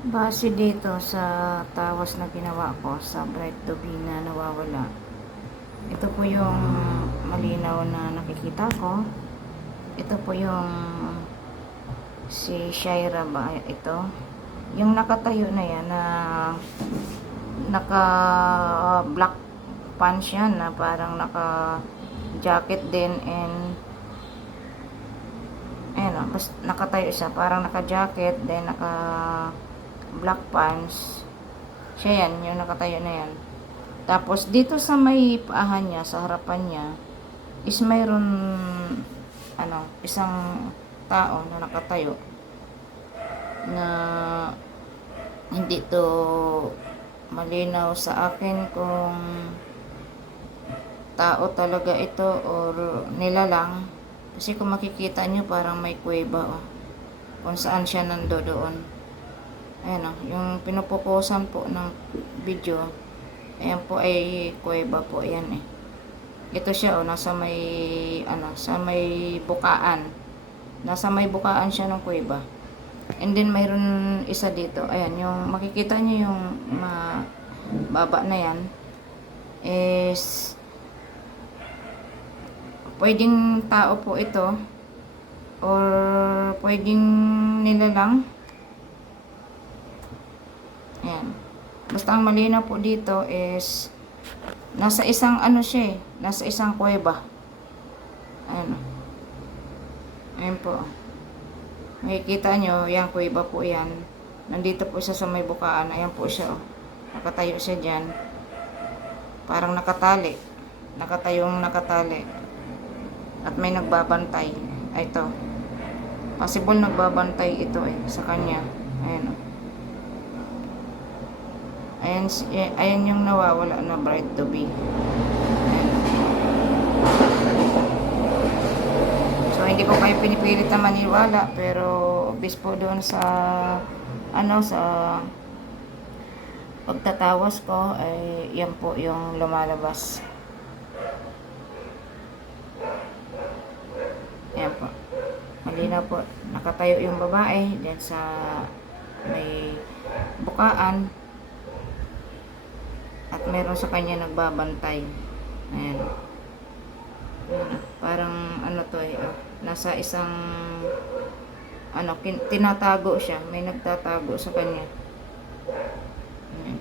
Base dito sa tawas na ginawa ko sa bright to be na nawawala. Ito po yung malinaw na nakikita ko. Ito po yung si Shaira ba ito. Yung nakatayo na yan na naka black pants yan na parang naka jacket din and ayan o, nakatayo siya parang naka jacket then naka black pants siya yan, yung nakatayo na yan. Tapos dito sa may paahan niya, sa harapan niya is mayroon isang tao na nakatayo na hindi to malinaw sa akin kung tao talaga ito or nilalang. Kasi kung makikita nyo parang may kuweba kung saan siya nandoon. Ayan yung pinupukusan po ng video. Ayan po ay kuweba po yan Ito siya nasa may sa may bukaan. Nasa may bukaan siya ng kuweba. And then mayroon isa dito. Ayan yung makikita niyo yung baba na yan is pwedeng tao po ito or pwedeng nilalang. Ayan. Basta ang malinaw po dito is nasa isang siya nasa isang kuweba. Ayan. Ayan po. Makikita nyo, yan kuweba po yan. Nandito po siya sa may bukaan. Ayan po siya Nakatayo siya dyan. Parang nakatali. Nakatayong nakatali. At may nagbabantay. Ito. Possible nagbabantay ito sa kanya. Ayan Ayan yung nawawala na bright to be. So hindi ko kayo pinipilit na maniwala, pero obvious po doon sa sa pagtatawas ko ay yan po yung lumalabas. Ayan po. Malinaw po. Nakatayo yung babae dyan sa may bukaan. At meron sa kanya nagbabantay. Ayan. Parang nasa isang tinatago siya. May nagtatago sa kanya. Ayan.